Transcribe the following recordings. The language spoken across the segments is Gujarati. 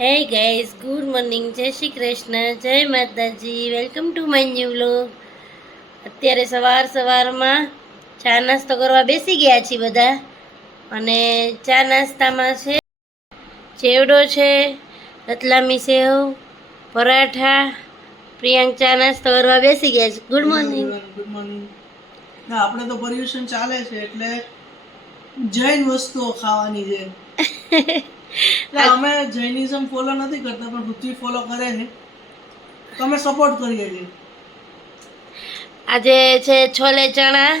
હે ગાઈઝ ગુડ મોર્નિંગ જય શ્રી કૃષ્ણ. જય માતાજી. Welcome to my new vlog અત્યારે સવાર સવારમાં ચા નાસ્તો કરવા બેસી ગયા છીએ બધા. અને ચા નાસ્તામાં છે ચેવડો છે રતલામી સેવ પરાઠા. પ્રિયાંક ચા નાસ્તો કરવા બેસી ગયા છે. ગુડ મોર્નિંગ ગુડ મોર્નિંગ ના આપણે તો પર્યુષણ ચાલે છે એટલે જૈન વસ્તુઓ ખાવાની છે. અમે જૈનિઝમ ફોલો નથી કરતા પણ પૃથ્વી ફોલો કરે છે. તમે સપોર્ટ કરીએ છીએ આજે છે છોલે ચણા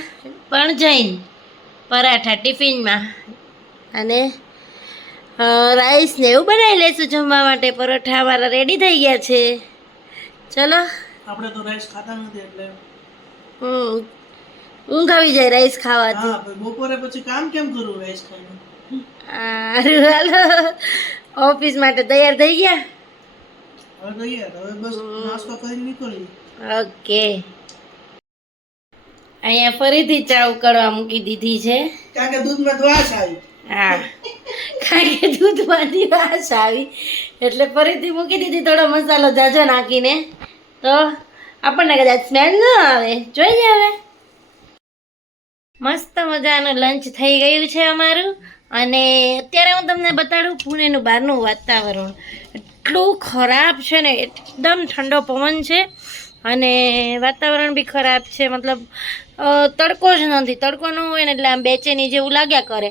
પણ જૈન પરાઠા ટિફિનમાં. અને રાઈસ ને એવું બનાવી લેશું જમવા માટે પરોઠા અમારા રેડી થઈ ગયા છે. ચલો. આપણે તો રાઈસ ખાતા નથી એટલે. હમ ઊંઘ આવી જાય રાઈસ ખાવાથી. બપોરે પછી કામ કેમ કરવું રાઈસ ખાઈને? સારું હાલો. ઓફિસ માટે તૈયાર થઈ ગયા? ઓકે. અહીંયા ફરીથી ચા ઉકળવા મૂકી દીધી છે. કારણ કે દૂધમાં દ્વાસ આવી. હા. કારણ કે દૂધમાં દ્વાસ આવી. એટલે ફરીથી મૂકી દીધી થોડો મસાલો જાજો નાખીને. તો આપણને કદાચ સ્મેલ ન આવે. જોઈએ હવે. મસ્ત મજાનું લંચ થઈ ગયું છે અમારું. અને અત્યારે હું તમને બતાડું પુણેનું બહારનું વાતાવરણ. એટલું ખરાબ છે ને, એકદમ ઠંડો પવન છે. અને વાતાવરણ બી ખરાબ છે, મતલબ તડકો જ નથી. તડકો ન હોય ને એટલે આમ બેચેની જેવું લાગ્યા કરે.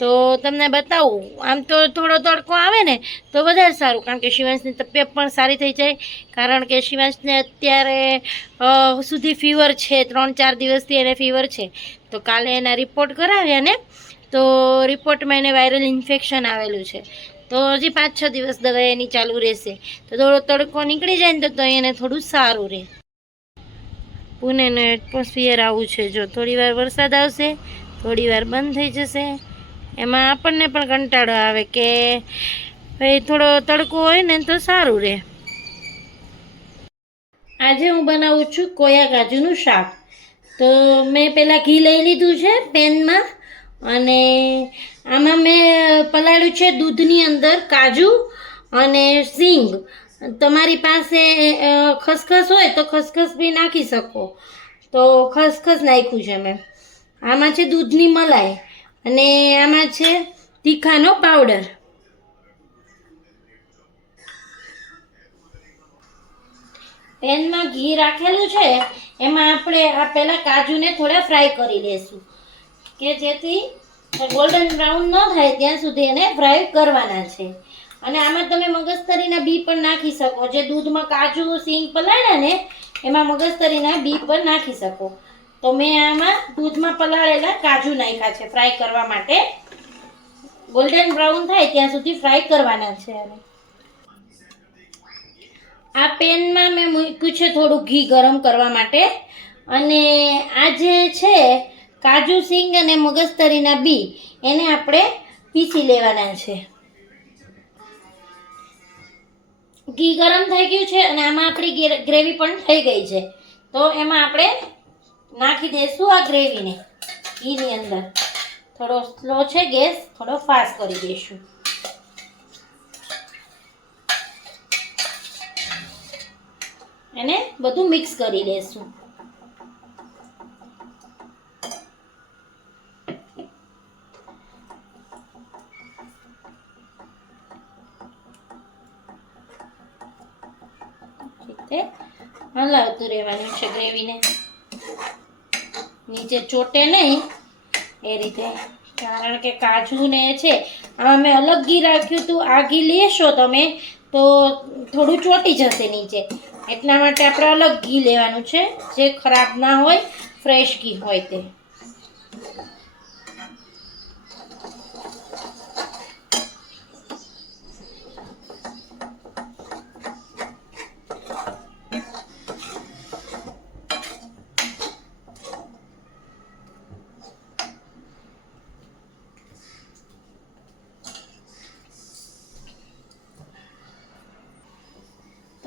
તો તમને બતાવું, આમ તો થોડો તડકો આવે ને, તો વધારે સારું. કારણ કે શિવાંશની તબિયત પણ સારી થઈ જાય. કારણ કે શિવાંશને અત્યારે સુધી ફીવર છે. ત્રણ ચાર દિવસથી એને ફીવર છે. તો કાલે એના રિપોર્ટ કરાવ્યા ને તો રિપોર્ટમાં એને વાયરલ ઇન્ફેક્શન આવેલું છે. તો હજી પાંચ છ દિવસ દવા એની ચાલુ રહેશે. તો થોડો તડકો નીકળી જાય ને તો એને થોડું સારું રહે. પુણેનું એટમોસ્ફિયર આવું છે. જો થોડી વાર વરસાદ આવશે, થોડી વાર બંધ થઈ જશે. એમાં આપણને પણ કંટાળો આવે કે ભાઈ થોડો તડકો હોય ને તો સારું રહે. આજે હું બનાવું છું કોયા કાજુનું શાક. તો મેં પહેલાં ઘી લઈ લીધું છે પેનમાં. અને આમાં મેં પલાળ્યું છે દૂધની અંદર કાજુ અને સિંગ. તમારી પાસે ખસખસ હોય તો ખસખસ બી નાખી શકો. તો ખસખસ નાખ્યું છે મેં. આમાં છે દૂધની મલાઈ અને આમાં છે તીખાનો પાવડર. પેનમાં ઘી રાખેલું છે, એમાં આપણે આ પહેલાં કાજુને થોડા ફ્રાય કરી લેશું. કે જેથી ગોલ્ડન બ્રાઉન ન થાય ત્યાં સુધી એને ફ્રાય કરવાના છે. અને આમાં તમે મગજતરીના બી પણ નાખી શકો. જે દૂધમાં કાજુ, સિંગ પલાળ્યા ને, એમાં મગજતરીના બી પણ નાખી શકો. તો મેં આમાં દૂધમાં પલાળેલા કાજુ નાખ્યા છે ફ્રાય કરવા માટે. ગોલ્ડન બ્રાઉન થાય ત્યાં સુધી ફ્રાય કરવાના છે અને આ પેનમાં મેં મૂક્યું છે થોડું ઘી ગરમ કરવા માટે. અને આ જે છે કાજુ, સિંગ અને મગજતરીના બી. એને આપણે પીસી લેવાના છે. ઘી ગરમ થઈ ગયું છે અને આમાં આપણી ગ્રેવી પણ થઈ ગઈ છે. તો એમાં આપણે નાખી દઈશું આ ગ્રેવીને ઘીની અંદર. થોડો સ્લો છે ગેસ, થોડો ફાસ્ટ કરી દઈશું. એને બધું મિક્સ કરી દઈશું હલાવતું રહેવાનું છે ગ્રેવીને. નીચે ચોટે નહીં. એ રીતે. કારણ કે કાજુ ને છે. આમાં મેં અલગ ઘી રાખ્યું હતું આ ઘી લેશો તમે, તો થોડું ચોટી જશે નીચે. એટલા માટે આપણે અલગ ઘી લેવાનું છે. જે ખરાબ ના હોય, ફ્રેશ ઘી હોય તે.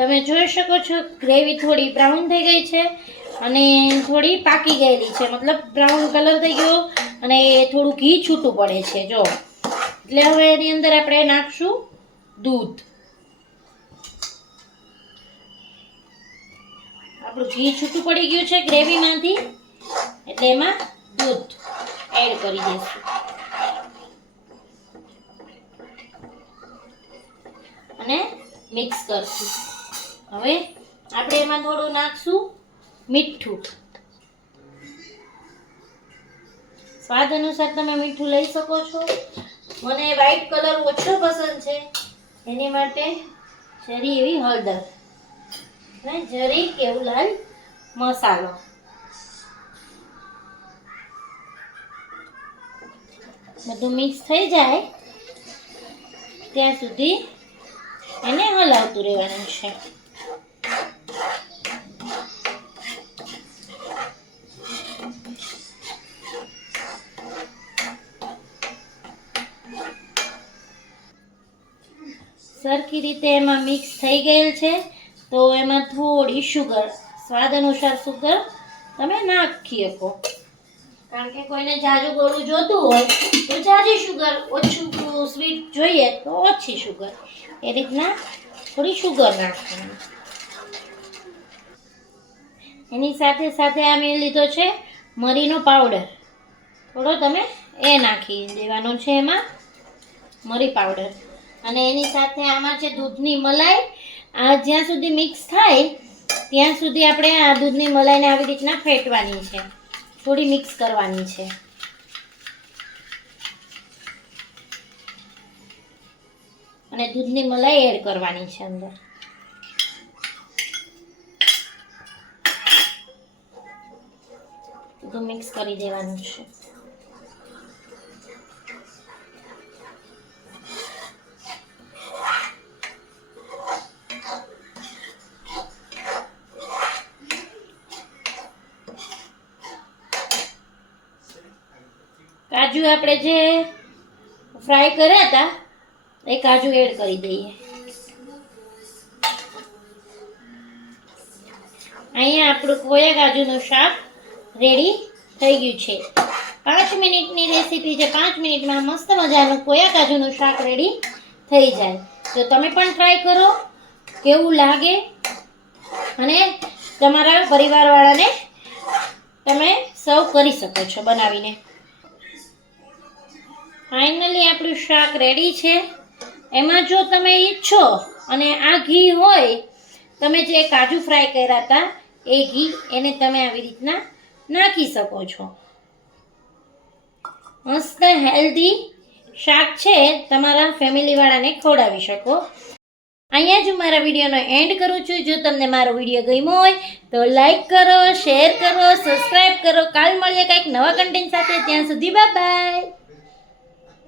તમે જોઈ શકો છો, ગ્રેવી થોડી બ્રાઉન થઈ ગઈ છે અને થોડી પાકી ગયેલી છે. મતલબ બ્રાઉન કલર થઈ ગયો અને થોડું ઘી છૂટું પડે છે, જો. એટલે હવે એની અંદર આપણે નાખશું દૂધ. આપણું ઘી છૂટું પડી ગયું છે ગ્રેવીમાંથી, એટલે એમાં દૂધ એડ કરી દઈશું. અને મિક્સ કરશું. હવે આપણે એમાં થોડું નાખશું મીઠું. સ્વાદ અનુસાર તમે મીઠું લઈ શકો છો. મને વ્હાઈટ કલર ઓછો પસંદ છે. એની માટે જરી એવી હળદર અને જરી કેવું લાલ મસાલો. બધું મિક્સ થઈ જાય ત્યાં સુધી એને હલાવતું રહેવાનું છે. સરખી રીતે એમાં મિક્સ થઈ ગયેલ છે. તો એમાં થોડી શુગર સ્વાદ અનુસાર શુગર તમે નાખી શકો. કારણ કે કોઈને જાજુ ગોળું જોતું હોય તો જાજી શુગર ઓછું સ્વીટ જોઈએ તો ઓછી શુગર એ રીતના થોડી શુગર નાખવાની. એની સાથે સાથે આ મેં લીધો છે મરીનો પાવડર થોડો તમે એ નાખી દેવાનો છે એમાં મરી પાવડર અને એની સાથે આમાં છે દૂધની મલાઈ. આ જ્યાં સુધી મિક્સ થાય, ત્યાં સુધી આપણે આ દૂધની મલાઈને આવી રીતના ફેટવાની છે. થોડી મિક્સ કરવાની છે. અને દૂધની મલાઈ એડ કરવાની છે અંદર. બધું મિક્સ કરી દેવાનું છે. કાજુ આપણે જે ફ્રાય કર્યા હતા, એ કાજુ એડ કરી દઈએ. અહીંયા આપણું કોયા કાજુનું શાક રેડી થઈ ગયું છે. પાંચ મિનિટની રેસીપી છે. પાંચ મિનિટમાં મસ્ત મજાનું કોયા કાજુનું શાક રેડી થઈ જાય. તો તમે પણ ટ્રાય કરો, કેવું લાગે, અને તમારા પરિવારવાળાને તમે સર્વ કરી શકો છો બનાવીને. ફાઇનલી આપણું શાક રેડી છે. એમાં જો તમે ઈચ્છો અને આ ઘી હોય, તમે જે કાજુ ફ્રાય કર્યા હતા, એ ઘી એને તમે આવી રીતના નાખી શકો છો. મસ્ત હેલ્ધી શાક છે, તમારા ફેમિલીવાળાને ખવડાવી શકો. અહીંયા જ હું મારા વિડીયોનો એન્ડ કરું છું. જો તમને મારો વીડિયો ગમ્યો હોય, તો લાઈક કરો શેર કરો સબસ્ક્રાઈબ કરો. કાલ મળીએ કંઈક નવા કન્ટેન્ટ સાથે. ત્યાં સુધી બાય